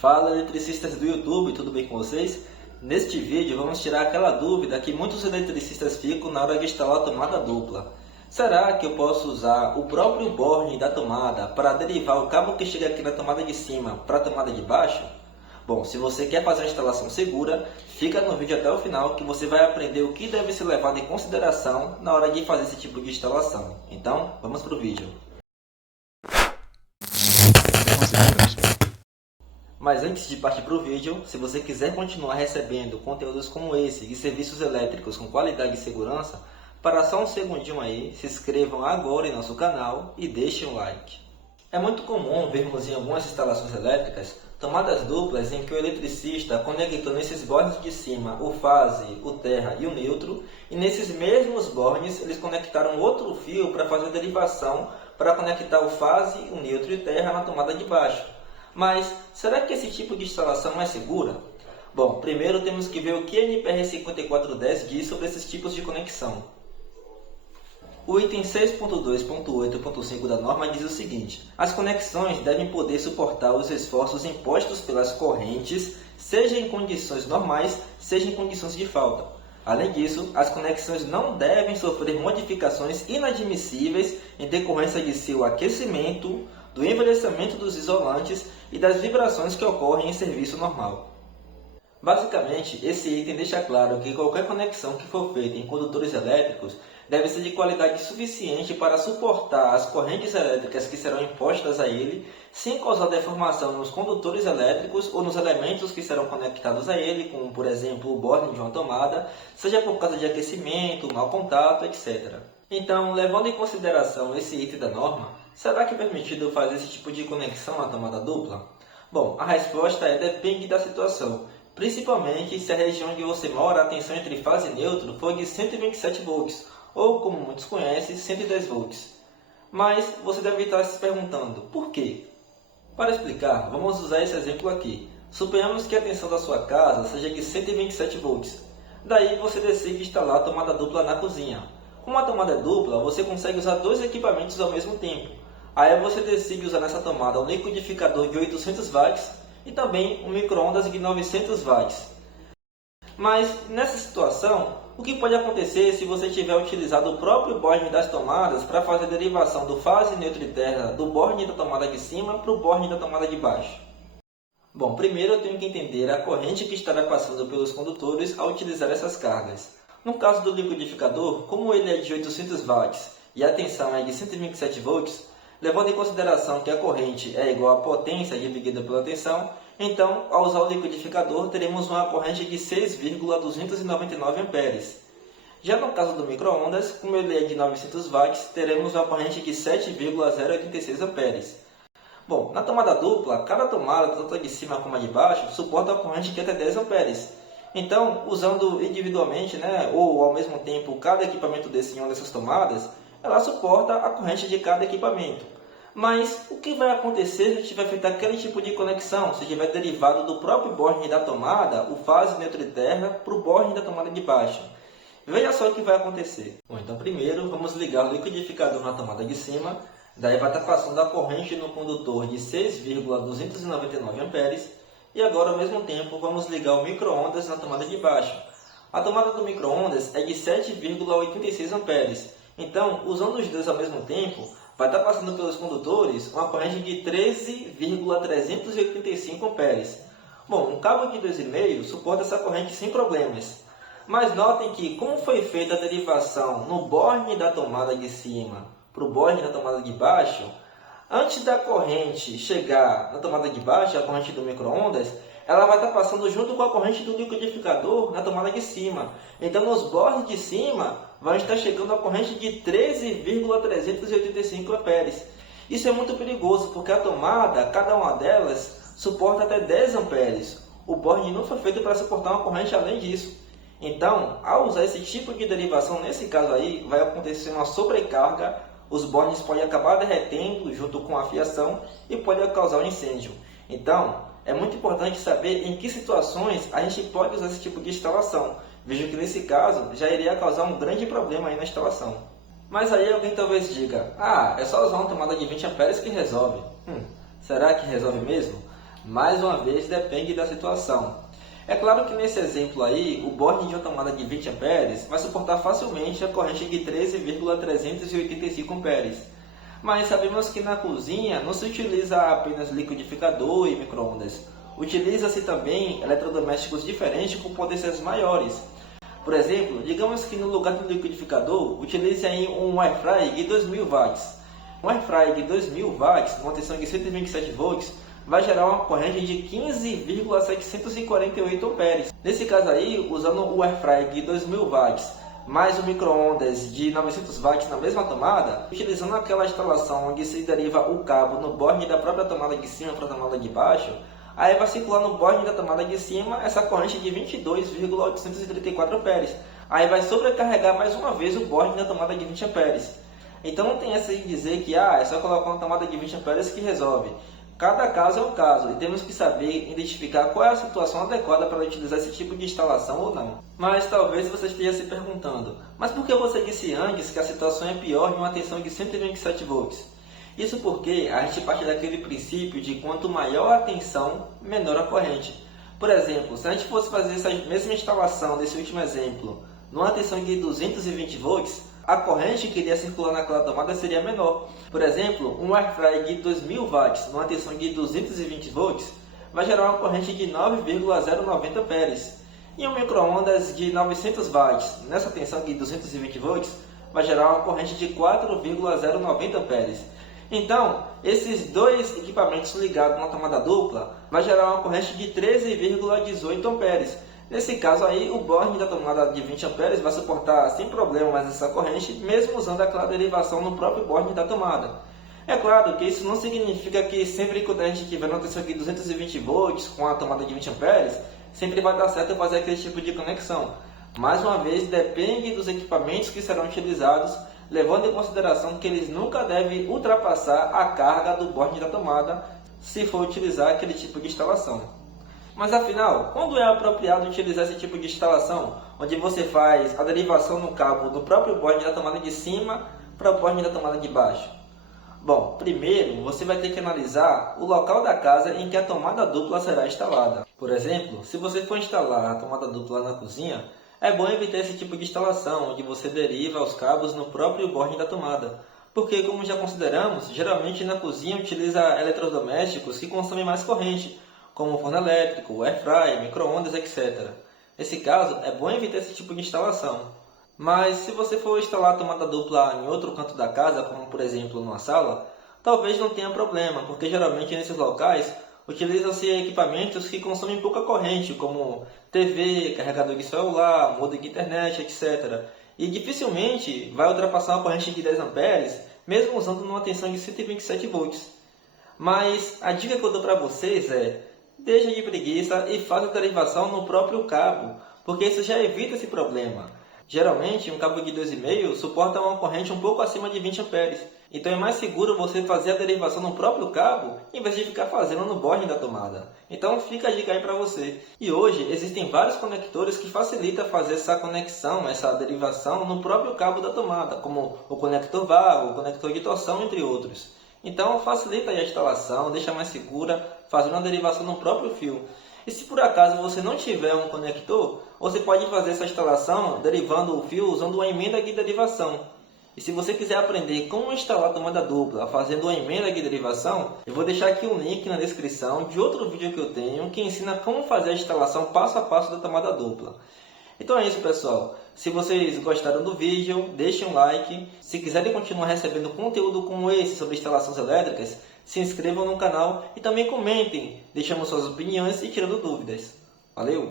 Fala, eletricistas do YouTube, tudo bem com vocês? Neste vídeo vamos tirar aquela dúvida que muitos eletricistas ficam na hora de instalar a tomada dupla. Será que eu posso usar o próprio borne da tomada para derivar o cabo que chega aqui na tomada de cima para a tomada de baixo? Bom, se você quer fazer uma instalação segura, fica no vídeo até o final que você vai aprender o que deve ser levado em consideração na hora de fazer esse tipo de instalação. Então, vamos para o vídeo. Mas antes de partir para o vídeo, se você quiser continuar recebendo conteúdos como esse de serviços elétricos com qualidade e segurança, para só um segundinho aí, se inscrevam agora em nosso canal e deixem um like. É muito comum vermos em algumas instalações elétricas tomadas duplas em que o eletricista conectou nesses bornes de cima o fase, o terra e o neutro, e nesses mesmos bornes eles conectaram outro fio para fazer a derivação para conectar o fase, o neutro e o terra na tomada de baixo. Mas, será que esse tipo de instalação é segura? Bom, primeiro temos que ver o que a NPR 5410 diz sobre esses tipos de conexão. O item 6.2.8.5 da norma diz o seguinte: as conexões devem poder suportar os esforços impostos pelas correntes, seja em condições normais, seja em condições de falta. Além disso, as conexões não devem sofrer modificações inadmissíveis em decorrência de seu aquecimento, do envelhecimento dos isolantes e das vibrações que ocorrem em serviço normal. Basicamente, esse item deixa claro que qualquer conexão que for feita em condutores elétricos deve ser de qualidade suficiente para suportar as correntes elétricas que serão impostas a ele, sem causar deformação nos condutores elétricos ou nos elementos que serão conectados a ele, como por exemplo o borne de uma tomada, seja por causa de aquecimento, mau contato, etc. Então, levando em consideração esse item da norma, será que é permitido fazer esse tipo de conexão na tomada dupla? Bom, a resposta depende da situação, principalmente se a região onde você mora a tensão entre fase e neutro for de 127 volts, ou como muitos conhecem, 110 volts. Mas você deve estar se perguntando, por quê? Para explicar, vamos usar esse exemplo aqui. Suponhamos que a tensão da sua casa seja de 127 volts. Daí você decide instalar a tomada dupla na cozinha. Com uma tomada dupla, você consegue usar dois equipamentos ao mesmo tempo. Aí você decide usar nessa tomada um liquidificador de 800 watts e também um micro-ondas de 900 watts. Mas nessa situação, o que pode acontecer se você tiver utilizado o próprio borne das tomadas para fazer a derivação do fase, neutro e terra do borne da tomada de cima para o borne da tomada de baixo? Bom, primeiro eu tenho que entender a corrente que estará passando pelos condutores ao utilizar essas cargas. No caso do liquidificador, como ele é de 800 watts e a tensão é de 127 volts, levando em consideração que a corrente é igual à potência dividida pela tensão, então, ao usar o liquidificador, teremos uma corrente de 6,299 amperes. Já no caso do micro-ondas, como ele é de 900 watts, teremos uma corrente de 7,086 amperes. Bom, na tomada dupla, cada tomada, tanto a de cima como a de baixo, suporta a corrente de até 10 amperes. Então, usando individualmente, ou ao mesmo tempo, cada equipamento desse em uma dessas tomadas, ela suporta a corrente de cada equipamento. Mas o que vai acontecer se tiver feito aquele tipo de conexão, se tiver derivado do próprio borne da tomada, o fase, neutro e terra, para o borne da tomada de baixo? Veja só o que vai acontecer. Bom, então primeiro vamos ligar o liquidificador na tomada de cima, daí vai estar passando a corrente no condutor de 6,299 amperes, e agora ao mesmo tempo vamos ligar o micro-ondas na tomada de baixo. A tomada do micro-ondas é de 7,86 amperes, então usando os dois ao mesmo tempo, vai estar passando pelos condutores uma corrente de 13,385 amperes. Bom, um cabo de 2,5 suporta essa corrente sem problemas. Mas notem que, como foi feita a derivação no borne da tomada de cima para o borne da tomada de baixo, antes da corrente chegar na tomada de baixo, a corrente do micro-ondas, ela vai estar passando junto com a corrente do liquidificador na tomada de cima. Então, nos bornes de cima, vai estar chegando a corrente de 13,385 amperes. Isso é muito perigoso, porque a tomada, cada uma delas, suporta até 10 amperes. O borne não foi feito para suportar uma corrente além disso. Então, ao usar esse tipo de derivação, nesse caso aí, vai acontecer uma sobrecarga, os bornes podem acabar derretendo junto com a fiação e pode causar um incêndio. Então, é muito importante saber em que situações a gente pode usar esse tipo de instalação. Vejo que nesse caso já iria causar um grande problema aí na instalação. Mas aí alguém talvez diga, é só usar uma tomada de 20 amperes que resolve. Será que resolve mesmo? Mais uma vez, depende da situação. É claro que nesse exemplo aí, o borne de uma tomada de 20 amperes vai suportar facilmente a corrente de 13,385 amperes. Mas sabemos que na cozinha não se utiliza apenas liquidificador e micro-ondas. Utiliza-se também eletrodomésticos diferentes com potências maiores. Por exemplo, digamos que no lugar do liquidificador, utilize aí um air fryer de 2000 watts. Um air fryer de 2000 watts, com uma tensão de 127 volts, vai gerar uma corrente de 15,748 amperes. Nesse caso aí, usando o air fryer de 2000 watts mais o micro-ondas de 900 watts na mesma tomada, utilizando aquela instalação onde se deriva o cabo no borne da própria tomada de cima para a tomada de baixo, aí vai circular no borne da tomada de cima essa corrente de 22,834 amperes. Aí vai sobrecarregar mais uma vez o borne da tomada de 20 amperes. Então não tem essa de dizer que é só colocar uma tomada de 20 amperes que resolve. Cada caso é um caso e temos que saber identificar qual é a situação adequada para utilizar esse tipo de instalação ou não. Mas talvez você esteja se perguntando, mas por que você disse antes que a situação é pior em uma tensão de 127 volts? Isso porque a gente parte daquele princípio de quanto maior a tensão, menor a corrente. Por exemplo, se a gente fosse fazer essa mesma instalação desse último exemplo numa tensão de 220 volts, a corrente que iria circular naquela tomada seria menor. Por exemplo, um air fryer de 2000 watts numa tensão de 220 volts vai gerar uma corrente de 9,090 amperes. E um micro-ondas de 900 watts nessa tensão de 220 volts vai gerar uma corrente de 4,090 amperes. Então, esses dois equipamentos ligados na tomada dupla vai gerar uma corrente de 13,18 amperes. Nesse caso aí, o borne da tomada de 20 amperes vai suportar sem problema mais essa corrente, mesmo usando aquela derivação no próprio borne da tomada. É claro que isso não significa que sempre que a gente tiver uma tensão de 220 volts com a tomada de 20 amperes, sempre vai dar certo fazer aquele tipo de conexão. Mais uma vez, depende dos equipamentos que serão utilizados, levando em consideração que eles nunca devem ultrapassar a carga do borne da tomada se for utilizar aquele tipo de instalação. Mas afinal, quando é apropriado utilizar esse tipo de instalação, onde você faz a derivação no cabo do próprio borne da tomada de cima para o borne da tomada de baixo? Bom, primeiro você vai ter que analisar o local da casa em que a tomada dupla será instalada. Por exemplo, se você for instalar a tomada dupla na cozinha, é bom evitar esse tipo de instalação, onde você deriva os cabos no próprio borne da tomada. Porque, como já consideramos, geralmente na cozinha utiliza eletrodomésticos que consomem mais corrente, como forno elétrico, air fryer, micro-ondas, etc. Nesse caso, é bom evitar esse tipo de instalação. Mas se você for instalar a tomada dupla em outro canto da casa, como por exemplo numa sala, talvez não tenha problema, porque geralmente nesses locais utilizam-se equipamentos que consomem pouca corrente, como TV, carregador de celular, modem de internet, etc. E dificilmente vai ultrapassar uma corrente de 10 amperes, mesmo usando uma tensão de 127 volts. Mas a dica que eu dou para vocês é: deixa de preguiça e faz a derivação no próprio cabo, porque isso já evita esse problema. Geralmente, um cabo de 2,5 suporta uma corrente um pouco acima de 20 amperes. Então é mais seguro você fazer a derivação no próprio cabo, em vez de ficar fazendo no borne da tomada. Então fica a dica aí para você. E hoje existem vários conectores que facilitam fazer essa conexão, essa derivação no próprio cabo da tomada, como o conector vago, o conector de torção, entre outros. Então facilita aí a instalação, deixa mais segura, fazendo a derivação no próprio fio. E se por acaso você não tiver um conector, você pode fazer essa instalação derivando o fio usando uma emenda de derivação. E se você quiser aprender como instalar a tomada dupla fazendo uma emenda de derivação, eu vou deixar aqui um link na descrição de outro vídeo que eu tenho que ensina como fazer a instalação passo a passo da tomada dupla. Então é isso, pessoal. Se vocês gostaram do vídeo, deixem um like. Se quiserem continuar recebendo conteúdo como esse sobre instalações elétricas, se inscrevam no canal e também comentem, deixando suas opiniões e tirando dúvidas. Valeu!